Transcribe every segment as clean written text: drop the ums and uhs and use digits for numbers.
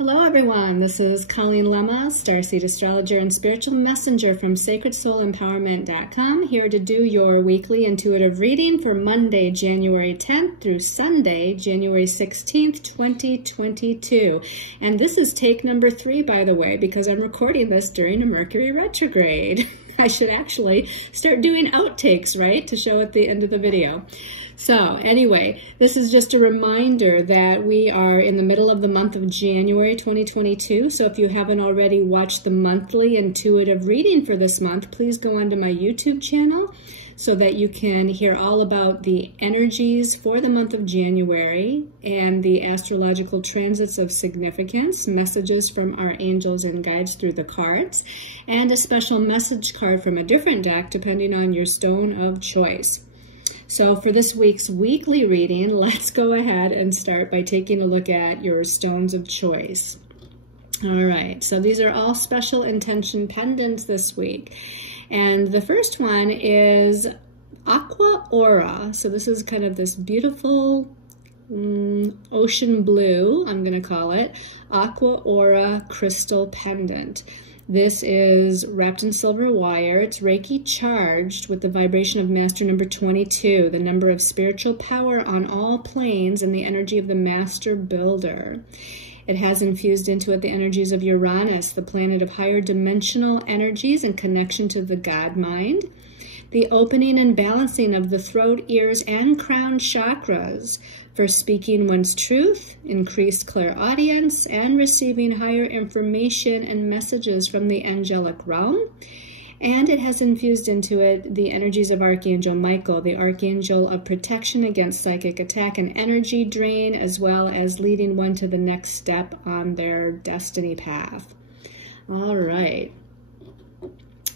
Hello everyone, this is Colleen Lemma, Starseed Astrologer and Spiritual Messenger from SacredSoulEmpowerment.com, here to do your weekly intuitive reading for Monday, January 10th through Sunday, January 16th, 2022. And this is take number 3, by the way, because I'm recording this during a Mercury retrograde. I should actually start doing outtakes, right, to show at the end of the video. So anyway, this is just a reminder that we are in the middle of the month of January 2022. So if you haven't already watched the monthly intuitive reading for this month, please go onto my YouTube channel so that you can hear all about the energies for the month of January and the astrological transits of significance, messages from our angels and guides through the cards, and a special message card from a different deck depending on your stone of choice. So for this week's weekly reading, let's go ahead and start by taking a look at your stones of choice. All right, so these are all special intention pendants this week. And the first one is Aqua Aura. So this is kind of this beautiful ocean blue, I'm going to call it, Aqua Aura crystal pendant. This is wrapped in silver wire. It's Reiki charged with the vibration of Master number 22, the number of spiritual power on all planes and the energy of the Master Builder. It has infused into it the energies of Uranus, the planet of higher dimensional energies and connection to the God mind, the opening and balancing of the throat, ears, and crown chakras for speaking one's truth, increased clairaudience, and receiving higher information and messages from the angelic realm. And it has infused into it the energies of Archangel Michael, the Archangel of protection against psychic attack and energy drain, as well as leading one to the next step on their destiny path. All right.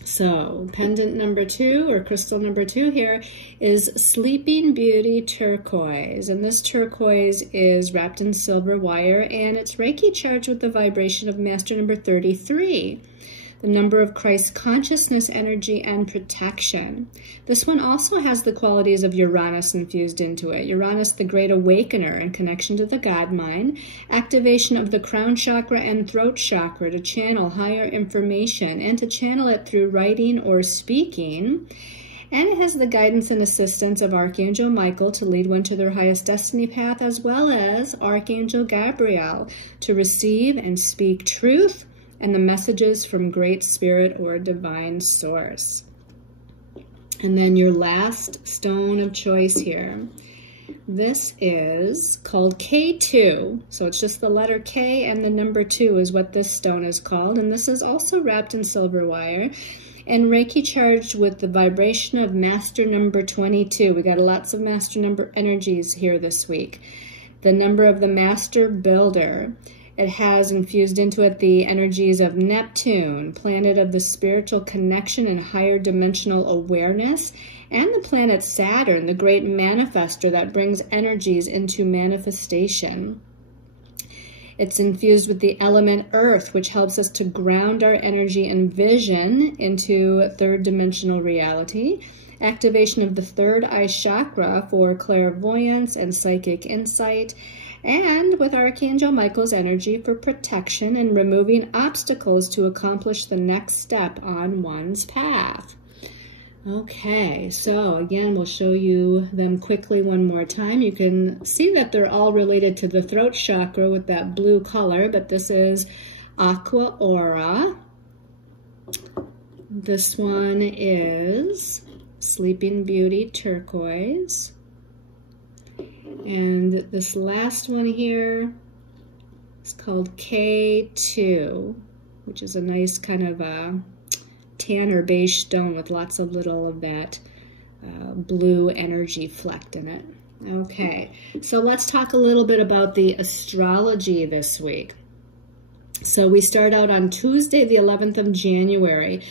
So pendant number 2, or crystal number 2 here, is Sleeping Beauty Turquoise. And this turquoise is wrapped in silver wire, and it's Reiki charged with the vibration of Master number 33, the number of Christ consciousness, energy, and protection. This one also has the qualities of Uranus infused into it. Uranus, the great awakener in connection to the God mind, activation of the crown chakra and throat chakra to channel higher information and to channel it through writing or speaking. And it has the guidance and assistance of Archangel Michael to lead one to their highest destiny path, as well as Archangel Gabriel to receive and speak truth and the messages from Great Spirit or Divine Source. And then your last stone of choice here. This is called K2. So it's just the letter K and the number 2 is what this stone is called. And this is also wrapped in silver wire and Reiki charged with the vibration of Master number 22. We got lots of Master number energies here this week. The number of the Master Builder. It has infused into it the energies of Neptune, planet of the spiritual connection and higher dimensional awareness, and the planet Saturn, the great manifester that brings energies into manifestation. It's infused with the element Earth, which helps us to ground our energy and vision into third dimensional reality. Activation of the third eye chakra for clairvoyance and psychic insight, and with Archangel Michael's energy for protection and removing obstacles to accomplish the next step on one's path. Okay, so again, we'll show you them quickly one more time. You can see that they're all related to the throat chakra with that blue color, but this is Aqua Aura. This one is Sleeping Beauty Turquoise. And this last one here is called K2, which is a nice kind of a tan or beige stone with lots of little of that blue energy flecked in it. Okay, so let's talk a little bit about the astrology this week. So we start out on Tuesday, the 11th of January,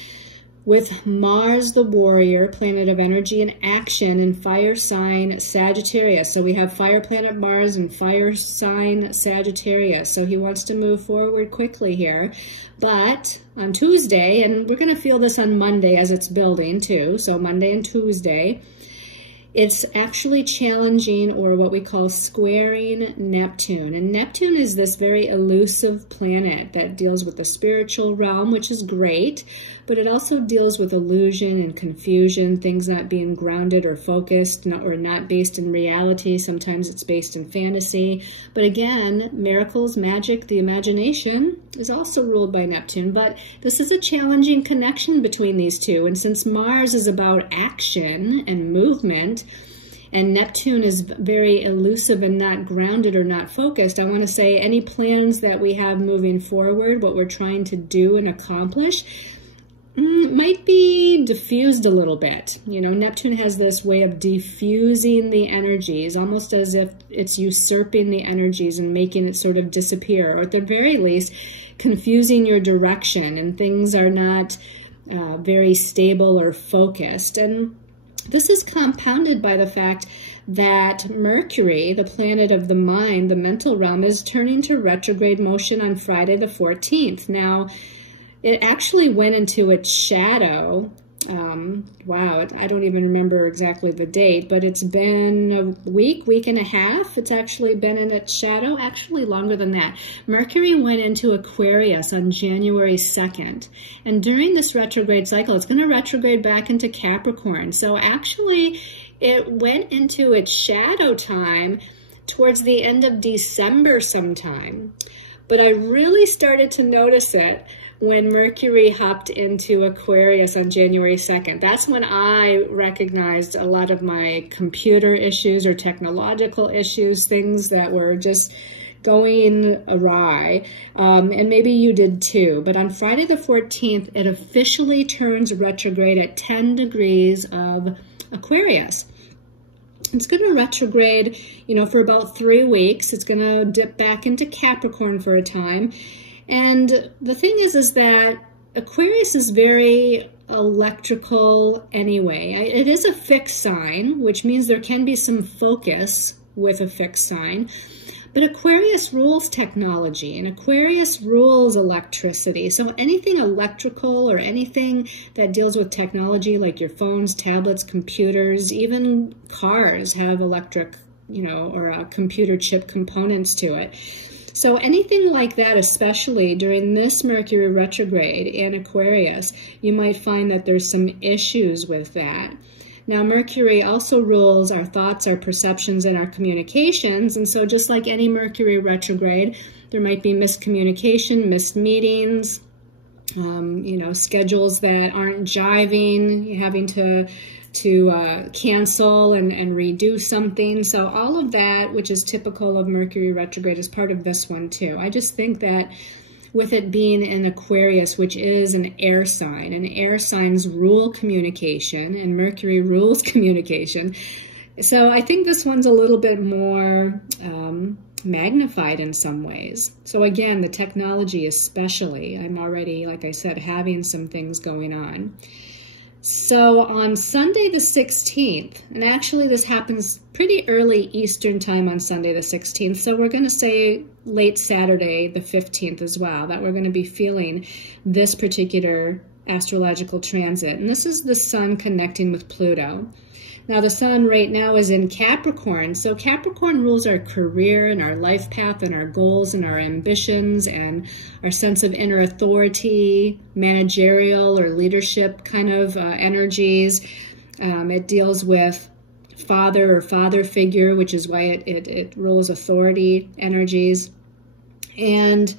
with Mars, the warrior, planet of energy and action, in fire sign Sagittarius. So we have fire planet Mars and fire sign Sagittarius. So he wants to move forward quickly here. But on Tuesday, and we're going to feel this on Monday as it's building too, so Monday and Tuesday, it's actually challenging, or what we call squaring, Neptune. And Neptune is this very elusive planet that deals with the spiritual realm, which is great, but it also deals with illusion and confusion, things not being grounded or focused, or not based in reality. Sometimes it's based in fantasy. But again, miracles, magic, the imagination is also ruled by Neptune. But this is a challenging connection between these two. And since Mars is about action and movement, and Neptune is very elusive and not grounded or not focused, I want to say any plans that we have moving forward, what we're trying to do and accomplish, might be diffused a little bit. You know, Neptune has this way of diffusing the energies, almost as if it's usurping the energies and making it sort of disappear, or at the very least, confusing your direction, and things are not very stable or focused. And this is compounded by the fact that Mercury, the planet of the mind, the mental realm, is turning to retrograde motion on Friday the 14th. Now, it actually went into its shadow. Wow, I don't even remember exactly the date, but it's been a week and a half. It's actually been in its shadow, actually longer than that. Mercury went into Aquarius on January 2nd. And during this retrograde cycle, it's going to retrograde back into Capricorn. So actually, it went into its shadow time towards the end of December sometime. But I really started to notice it when Mercury hopped into Aquarius on January 2nd. That's when I recognized a lot of my computer issues or technological issues, things that were just going awry. And maybe you did too. But on Friday the 14th, it officially turns retrograde at 10 degrees of Aquarius. It's going to retrograde, you know, for about 3 weeks. It's going to dip back into Capricorn for a time. And the thing is that Aquarius is very electrical anyway. It is a fixed sign, which means there can be some focus with a fixed sign. But Aquarius rules technology, and Aquarius rules electricity. So anything electrical or anything that deals with technology, like your phones, tablets, computers, even cars have electric, you know, or computer chip components to it. So anything like that, especially during this Mercury retrograde in Aquarius, you might find that there's some issues with that. Now, Mercury also rules our thoughts, our perceptions, and our communications. And so just like any Mercury retrograde, there might be miscommunication, missed meetings, you know, schedules that aren't jiving, having to cancel and redo something. So all of that, which is typical of Mercury retrograde, is part of this one too. I just think that with it being in Aquarius, which is an air sign, and air signs rule communication, and Mercury rules communication. So I think this one's a little bit more magnified in some ways. So again, the technology especially, I'm already, like I said, having some things going on. So on Sunday the 16th, and actually this happens pretty early Eastern time on Sunday the 16th, so we're going to say late Saturday the 15th as well, that we're going to be feeling this particular astrological transit. And this is the Sun connecting with Pluto. Now the Sun right now is in Capricorn, so Capricorn rules our career and our life path and our goals and our ambitions and our sense of inner authority, managerial or leadership kind of energies. It deals with father or father figure, which is why it rules authority energies. And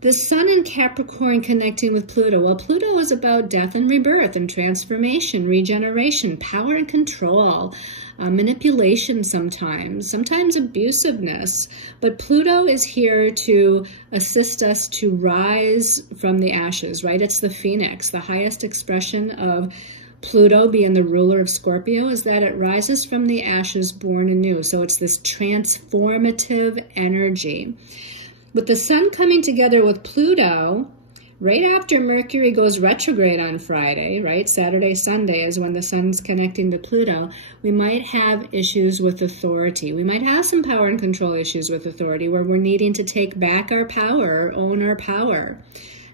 the Sun in Capricorn connecting with Pluto. Well, Pluto is about death and rebirth and transformation, regeneration, power and control, manipulation sometimes abusiveness. But Pluto is here to assist us to rise from the ashes, right? It's the phoenix. The highest expression of Pluto, being the ruler of Scorpio, is that it rises from the ashes born anew. So it's this transformative energy. With the Sun coming together with Pluto, right after Mercury goes retrograde on Friday, right? Saturday, Sunday is when the Sun's connecting to Pluto. We might have issues with authority. We might have some power and control issues with authority where we're needing to take back our power, own our power,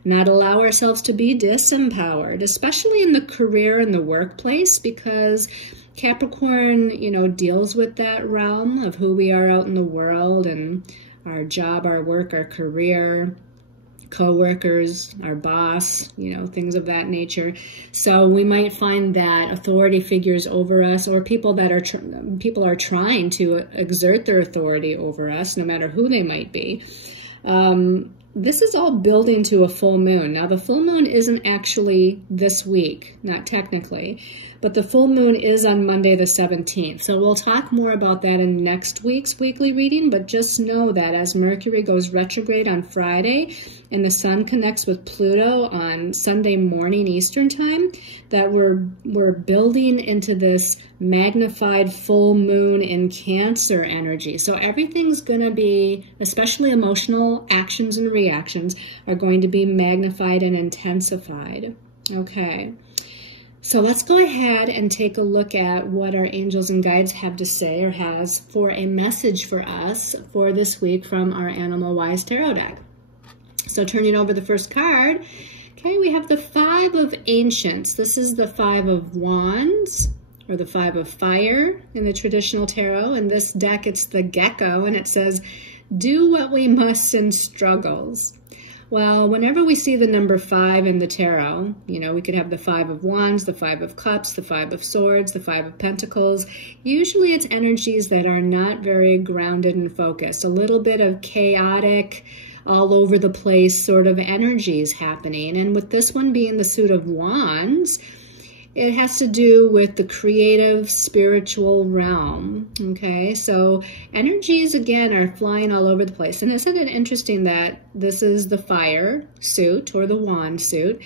not allow ourselves to be disempowered, especially in the career and the workplace, because Capricorn, you know, deals with that realm of who we are out in the world and our job, our work, our career, co-workers, our boss, you know, things of that nature. So we might find that authority figures over us, or people that are people are trying to exert their authority over us, no matter who they might be. This is all building to a full moon. Now, the full moon isn't actually this week, not technically, but the full moon is on Monday the 17th. So we'll talk more about that in next week's weekly reading, but just know that as Mercury goes retrograde on Friday and the sun connects with Pluto on Sunday morning Eastern time, that we're building into this magnified full moon in Cancer energy. So everything's going to be, especially emotional actions and reactions, are going to be magnified and intensified. Okay. So let's go ahead and take a look at what our angels and guides have to say, or has for a message for us for this week from our Animal Wise Tarot deck. So turning over the first card, okay, we have the Five of Ancients. This is the Five of Wands, or the Five of Fire in the traditional tarot. In this deck, it's the gecko, and it says, do what we must in struggles. Well, whenever we see the number 5 in the tarot, you know, we could have the Five of Wands, the Five of Cups, the Five of Swords, the Five of Pentacles. Usually it's energies that are not very grounded and focused. A little bit of chaotic, all over the place sort of energies happening. And with this one being the suit of Wands, it has to do with the creative, spiritual realm, okay? So energies, again, are flying all over the place. And isn't it interesting that this is the fire suit, or the wand suit,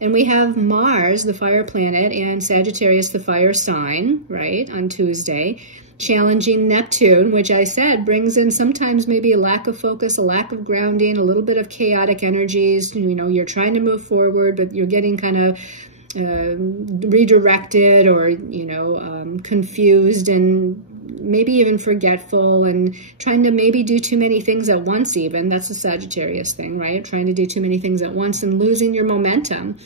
and we have Mars, the fire planet, and Sagittarius, the fire sign, right, on Tuesday, challenging Neptune, which I said brings in sometimes maybe a lack of focus, a lack of grounding, a little bit of chaotic energies. You know, you're trying to move forward, but you're getting kind of redirected, or, you know, confused and maybe even forgetful, and trying to maybe do too many things at once even. That's a Sagittarius thing, right? Trying to do too many things at once and losing your momentum.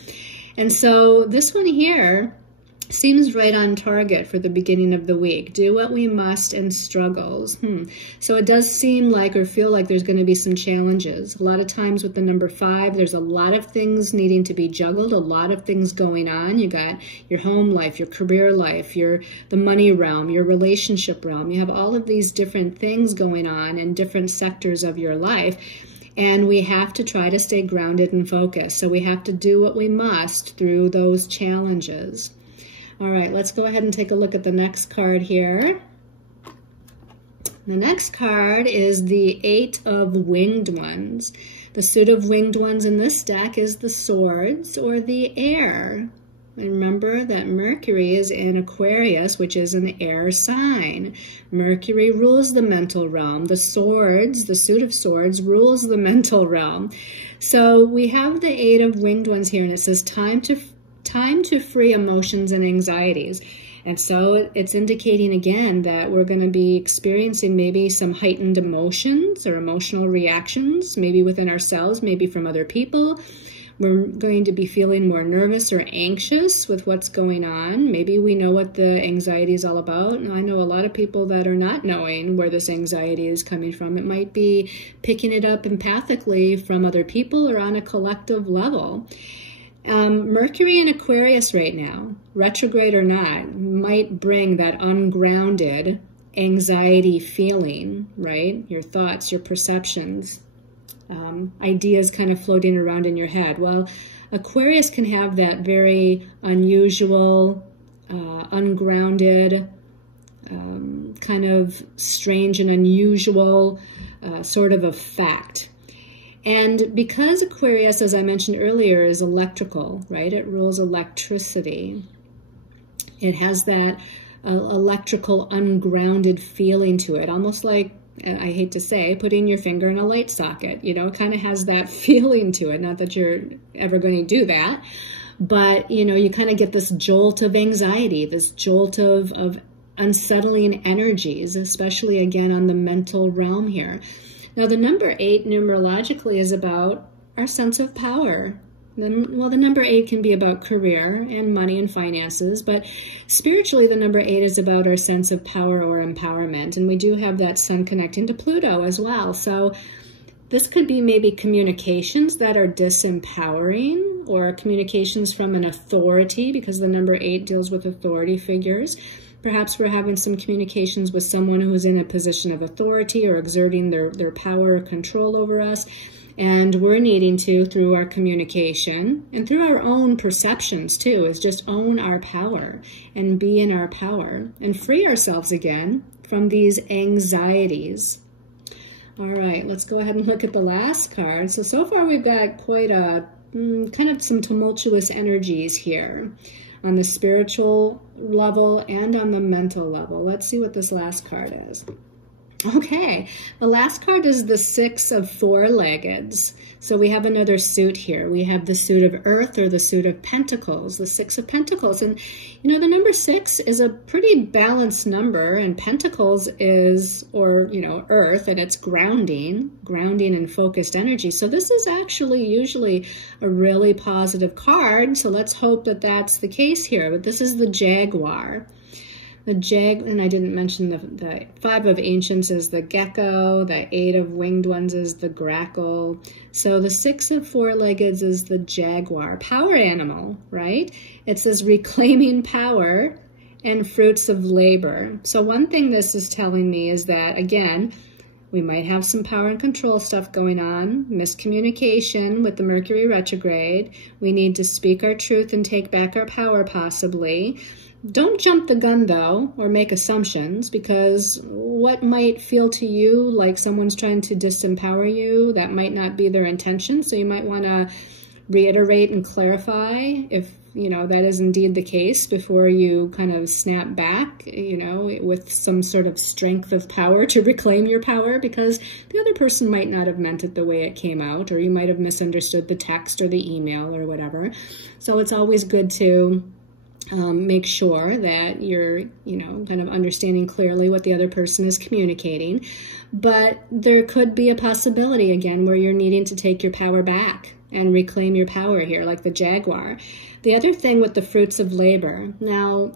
And so this one here seems right on target for the beginning of the week. Do what we must in struggles. So it does seem like, or feel like, there's going to be some challenges. A lot of times with the number 5, there's a lot of things needing to be juggled, a lot of things going on. You got your home life, your career life, the money realm, your relationship realm. You have all of these different things going on in different sectors of your life. And we have to try to stay grounded and focused. So we have to do what we must through those challenges. All right, let's go ahead and take a look at the next card here. The next card is the 8 of Winged Ones. The suit of Winged Ones in this deck is the Swords, or the air. And remember that Mercury is in Aquarius, which is an air sign. Mercury rules the mental realm. The Swords, the suit of Swords, rules the mental realm. So we have the 8 of Winged Ones here, and it says time to free emotions and anxieties. And so it's indicating again that we're going to be experiencing maybe some heightened emotions or emotional reactions, maybe within ourselves, maybe from other people. We're going to be feeling more nervous or anxious with what's going on. Maybe we know what the anxiety is all about. And I know a lot of people that are not knowing where this anxiety is coming from. It might be picking it up empathically from other people or on a collective level. Mercury in Aquarius right now, retrograde or not, might bring that ungrounded anxiety feeling, right? Your thoughts, your perceptions, ideas kind of floating around in your head. Well, Aquarius can have that very unusual, ungrounded, kind of strange and unusual sort of effect. And because Aquarius, as I mentioned earlier, is electrical, right? It rules electricity. It has that electrical, ungrounded feeling to it, almost like, I hate to say, putting your finger in a light socket. You know, it kind of has that feeling to it. Not that you're ever going to do that, but, you know, you kind of get this jolt of anxiety, this jolt of unsettling energies, especially, again, on the mental realm here. Now, the number 8 numerologically is about our sense of power, Well, the number 8 can be about career and money and finances, but spiritually, the number 8 is about our sense of power or empowerment. And we do have that sun connecting to Pluto as well. So this could be maybe communications that are disempowering, or communications from an authority, because the number 8 deals with authority figures. Perhaps we're having some communications with someone who's in a position of authority or exerting their power or control over us. And we're needing to, through our communication and through our own perceptions too, is just own our power and be in our power and free ourselves again from these anxieties. All right, let's go ahead and look at the last card. So far we've got quite a kind of some tumultuous energies here on the spiritual level and on the mental level. Let's see what this last card is. Okay, the last card is the 6 of 4-leggeds. So we have another suit here. We have the suit of Earth, or the suit of Pentacles, the 6 of Pentacles. And, you know, the number 6 is a pretty balanced number, and Pentacles is, or, you know, Earth, and it's grounding and focused energy. So this is actually usually a really positive card. So let's hope that that's the case here. But this is the Jaguar. And I didn't mention the 5 of Ancients is the gecko, the 8 of Winged Ones is the grackle. So the 6 of 4-leggeds is the jaguar, power animal, right? It says reclaiming power and fruits of labor. So one thing this is telling me is that, again, we might have some power and control stuff going on, miscommunication with the Mercury retrograde. We need to speak our truth and take back our power, possibly. Don't jump the gun, though, or make assumptions, because what might feel to you like someone's trying to disempower you, that might not be their intention. So you might want to reiterate and clarify if, you know, that is indeed the case before you kind of snap back, you know, with some sort of strength of power to reclaim your power, because the other person might not have meant it the way it came out, or you might have misunderstood the text or the email or whatever. So it's always good to make sure that you're, you know, kind of understanding clearly what the other person is communicating. But there could be a possibility, again, where you're needing to take your power back and reclaim your power here, like the jaguar. The other thing with the fruits of labor. Now,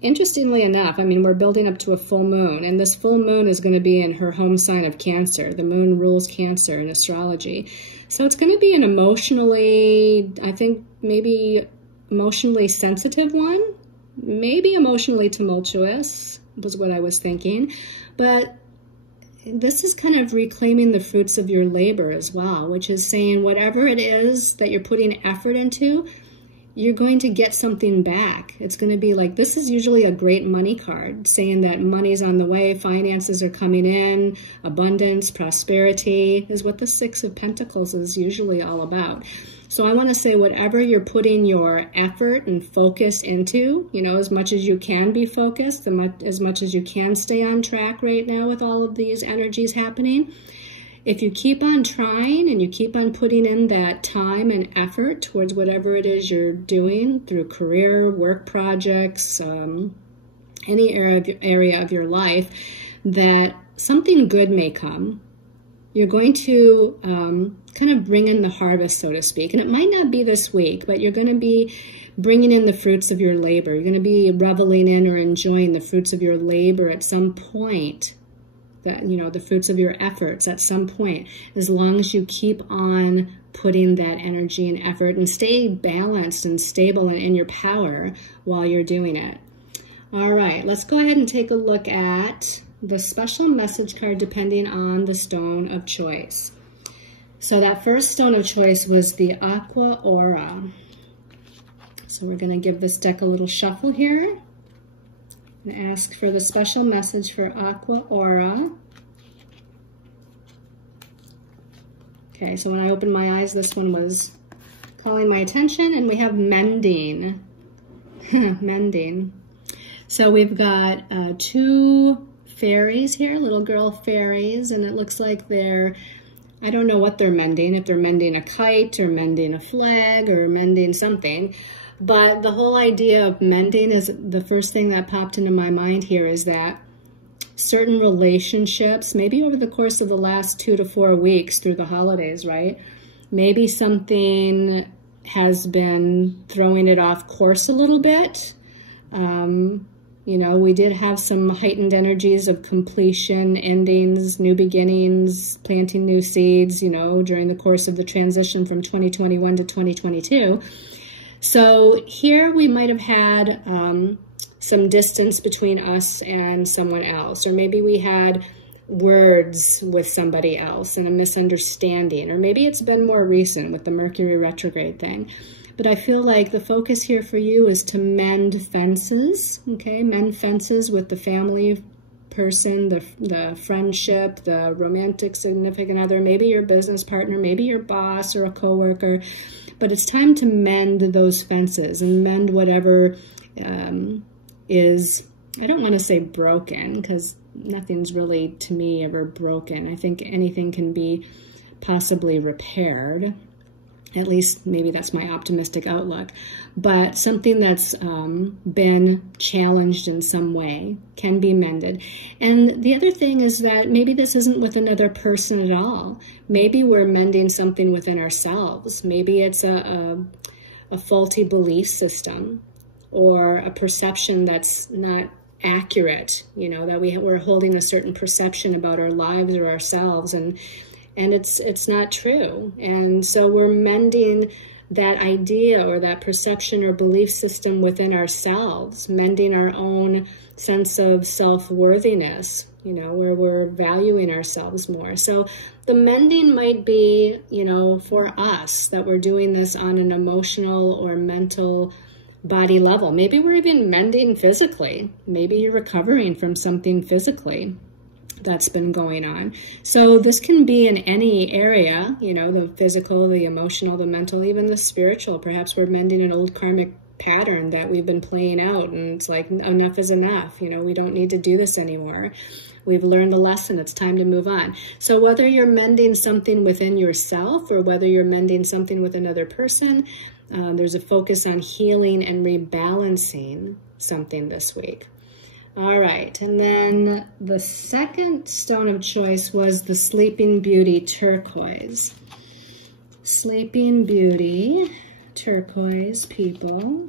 interestingly enough, I mean, we're building up to a full moon, and this full moon is going to be in her home sign of Cancer. The moon rules Cancer in astrology. So it's going to be an emotionally, I think, maybe emotionally sensitive one, maybe emotionally tumultuous was what I was thinking. But this is kind of reclaiming the fruits of your labor as well, which is saying whatever it is that you're putting effort into, you're going to get something back. It's going to be like, this is usually a great money card, saying that money's on the way, finances are coming in, abundance, prosperity is what the 6 of Pentacles is usually all about. So I want to say whatever you're putting your effort and focus into, you know, as much as you can be focused, as much as you can stay on track right now with all of these energies happening, if you keep on trying and you keep on putting in that time and effort towards whatever it is you're doing through career, work projects, any area of your life, that something good may come. You're going to kind of bring in the harvest, so to speak. And it might not be this week, but you're going to be bringing in the fruits of your labor. You're going to be reveling in or enjoying the fruits of your labor at some point. That, you know, the fruits of your efforts at some point, as long as you keep on putting that energy and effort and stay balanced and stable and in your power while you're doing it. All right, let's go ahead and take a look at the special message card depending on the stone of choice. So that first stone of choice was the Aqua Aura. So we're going to give this deck a little shuffle here and ask for the special message for Aqua Aura. Okay, so when I opened my eyes, this one was calling my attention, and we have mending. Mending. So we've got 2 fairies here, little girl fairies, and it looks like they're, I don't know what they're mending, if they're mending a kite or mending a flag or mending something. But the whole idea of mending is, the first thing that popped into my mind here is that certain relationships, maybe over the course of the last 2 to 4 weeks through the holidays, right? Maybe something has been throwing it off course a little bit. You know, we did have some heightened energies of completion, endings, new beginnings, planting new seeds, you know, during the course of the transition from 2021 to 2022. So here we might have had some distance between us and someone else, or maybe we had words with somebody else and a misunderstanding, or maybe it's been more recent with the Mercury retrograde thing. But I feel like the focus here for you is to mend fences, okay? Mend fences with the family person, the friendship, the romantic significant other, maybe your business partner, maybe your boss or a coworker. But it's time to mend those fences and mend whatever is, I don't want to say broken, because nothing's really, to me, ever broken. I think anything can be possibly repaired. At least maybe that's my optimistic outlook. But something that's been challenged in some way can be mended. And the other thing is that maybe this isn't with another person at all. Maybe we're mending something within ourselves. Maybe it's a faulty belief system or a perception that's not accurate, you know, that we're holding a certain perception about our lives or ourselves, and it's not true. And so we're mending that idea or that perception or belief system within ourselves, mending our own sense of self-worthiness, you know, where we're valuing ourselves more. So the mending might be, you know, for us, that we're doing this on an emotional or mental body level. Maybe we're even mending physically. Maybe you're recovering from something physically that's been going on. So this can be in any area, you know, the physical, the emotional, the mental, even the spiritual. Perhaps we're mending an old karmic pattern that we've been playing out, and it's like, enough is enough. You know, we don't need to do this anymore. We've learned the lesson. It's time to move on. So whether you're mending something within yourself or whether you're mending something with another person, there's a focus on healing and rebalancing something this week. All right, and then the second stone of choice was the Sleeping Beauty turquoise. Sleeping Beauty turquoise people,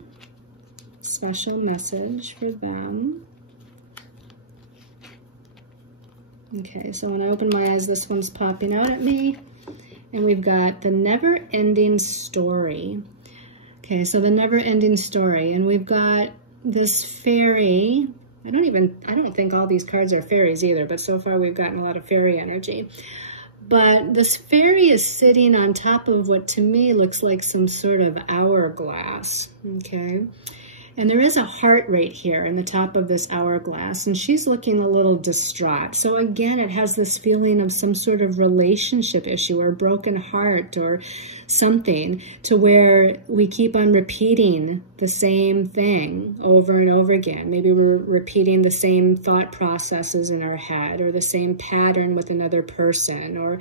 special message for them. Okay, so when I open my eyes, this one's popping out at me, and we've got the never-ending story. Okay, so the never-ending story, and we've got this fairy. I don't think all these cards are fairies either, but so far we've gotten a lot of fairy energy. But this fairy is sitting on top of what to me looks like some sort of hourglass, okay? And there is a heart right here in the top of this hourglass, and she's looking a little distraught. So again, it has this feeling of some sort of relationship issue or broken heart or something, to where we keep on repeating the same thing over and over again. Maybe we're repeating the same thought processes in our head, or the same pattern with another person, or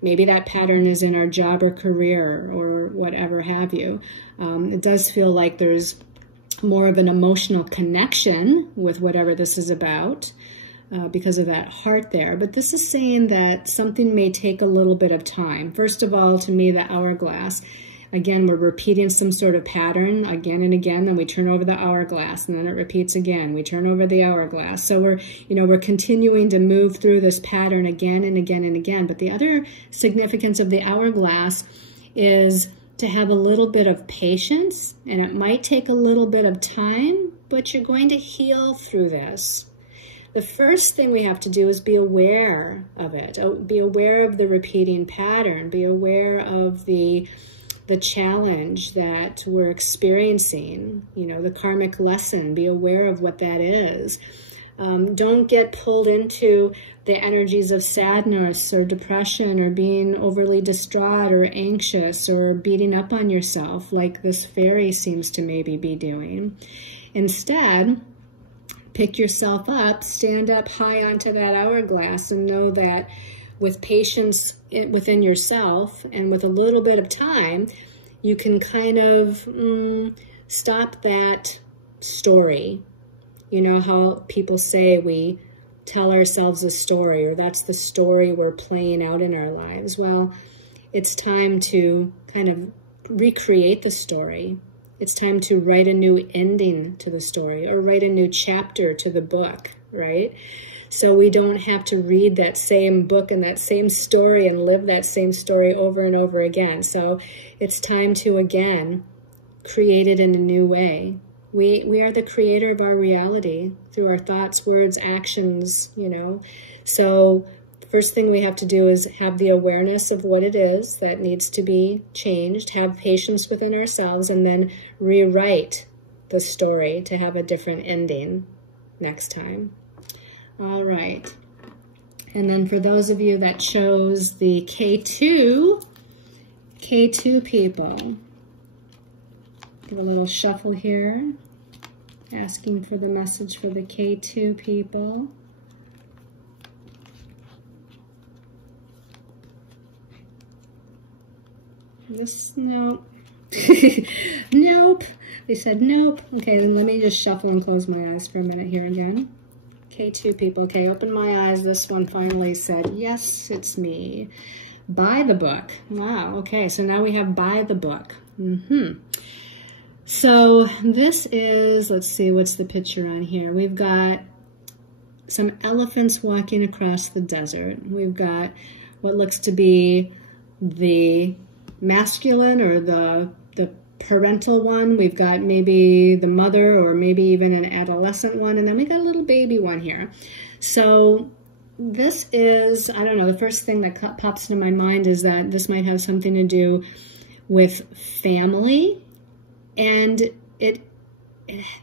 maybe that pattern is in our job or career or whatever have you. It does feel like there's more of an emotional connection with whatever this is about because of that heart there. But this is saying that something may take a little bit of time. First of all, to me, the hourglass, again, we're repeating some sort of pattern again and again, then we turn over the hourglass, and then it repeats again. We turn over the hourglass. So we're continuing to move through this pattern again and again and again. But the other significance of the hourglass is to have a little bit of patience, and it might take a little bit of time, but you're going to heal through this. The first thing we have to do is be aware of it. Be aware of the repeating pattern. Be aware of the challenge that we're experiencing, you know, the karmic lesson. Be aware of what that is. Don't get pulled into the energies of sadness or depression or being overly distraught or anxious or beating up on yourself like this fairy seems to maybe be doing. Instead, pick yourself up, stand up high onto that hourglass, and know that with patience within yourself and with a little bit of time, you can kind of stop that story. You know how people say we tell ourselves a story, or that's the story we're playing out in our lives. Well, it's time to kind of recreate the story. It's time to write a new ending to the story, or write a new chapter to the book, right? So we don't have to read that same book and that same story and live that same story over and over again. So it's time to, again, create it in a new way. We are the creator of our reality through our thoughts, words, actions, you know. So the first thing we have to do is have the awareness of what it is that needs to be changed, have patience within ourselves, and then rewrite the story to have a different ending next time. All right. And then for those of you that chose the K2 people, give a little shuffle here, asking for the message for the K2 people. Nope. Nope. They said nope. Okay, then let me just shuffle and close my eyes for a minute here again. K2 people. Okay, open my eyes. This one finally said, yes, it's me. Buy the book. Wow. Okay, so now we have buy the book. So this is, let's see, what's the picture on here? We've got some elephants walking across the desert. We've got what looks to be the masculine or the parental one. We've got maybe the mother or maybe even an adolescent one. And then we got a little baby one here. So this is, I don't know, the first thing that pops into my mind is that this might have something to do with family. And it,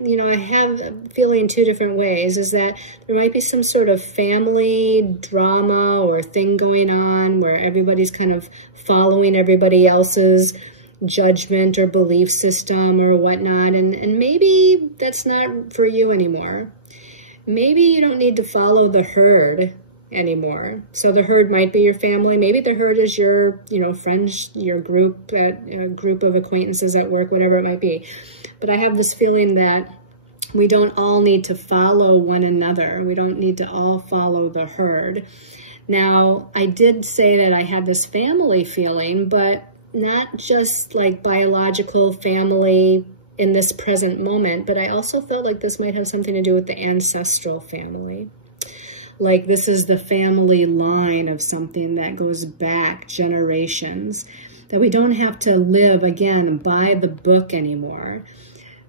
you know, I have a feeling two different ways, is that there might be some sort of family drama or thing going on where everybody's kind of following everybody else's judgment or belief system or whatnot. And maybe that's not for you anymore. Maybe you don't need to follow the herd anymore. So the herd might be your family. Maybe the herd is your, you know, friends, your group, a group of acquaintances at work, whatever it might be. But I have this feeling that we don't all need to follow one another. We don't need to all follow the herd. Now, I did say that I had this family feeling, but not just like biological family in this present moment, but I also felt like this might have something to do with the ancestral family. Like this is the family line of something that goes back generations, that we don't have to live, again, by the book anymore.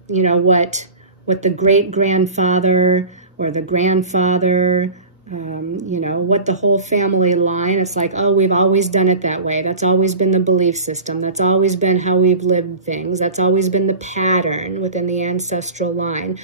You know, what the great-grandfather or the grandfather, you know, what the whole family line, it's like, oh, we've always done it that way. That's always been the belief system. That's always been how we've lived things. That's always been the pattern within the ancestral line.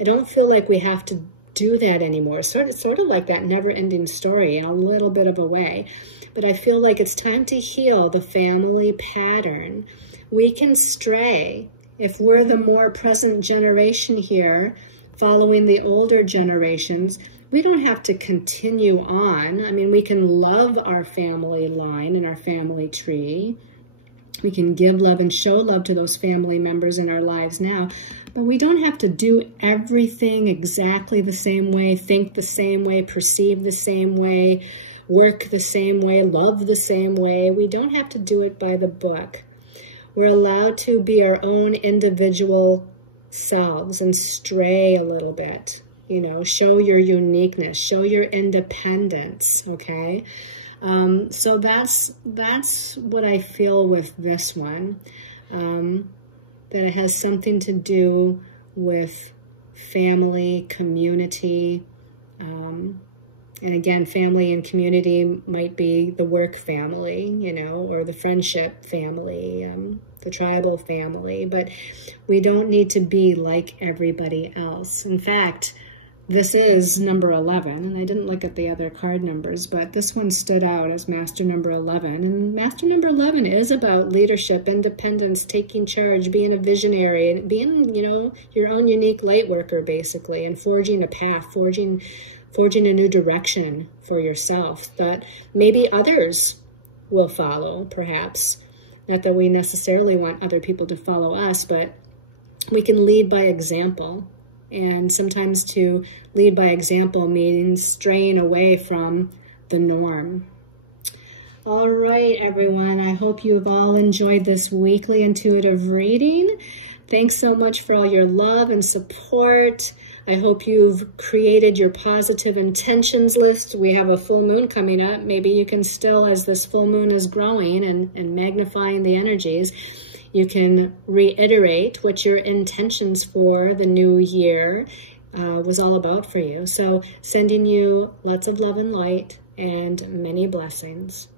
I don't feel like we have to do that anymore. Sort of like that never-ending story in a little bit of a way. But I feel like it's time to heal the family pattern. We can stray. If we're the more present generation here, following the older generations, we don't have to continue on. I mean, we can love our family line and our family tree. We can give love and show love to those family members in our lives now. But we don't have to do everything exactly the same way, think the same way, perceive the same way, work the same way, love the same way. We don't have to do it by the book. We're allowed to be our own individual selves and stray a little bit. You know, show your uniqueness, show your independence, okay? So that's what I feel with this one, that it has something to do with family, community, and again, family and community might be the work family, you know, or the friendship family, the tribal family, but we don't need to be like everybody else. In fact, this is number 11, and I didn't look at the other card numbers, but this one stood out as Master number 11. And Master number 11 is about leadership, independence, taking charge, being a visionary, and being, you know, your own unique light worker, basically, and forging a path, forging a new direction for yourself that maybe others will follow, perhaps. Not that we necessarily want other people to follow us, but we can lead by example. And sometimes to lead by example means straying away from the norm. All right, everyone. I hope you've all enjoyed this weekly intuitive reading. Thanks so much for all your love and support. I hope you've created your positive intentions list. We have a full moon coming up. Maybe you can still, as this full moon is growing and magnifying the energies, you can reiterate what your intentions for the new year was all about for you. So sending you lots of love and light and many blessings.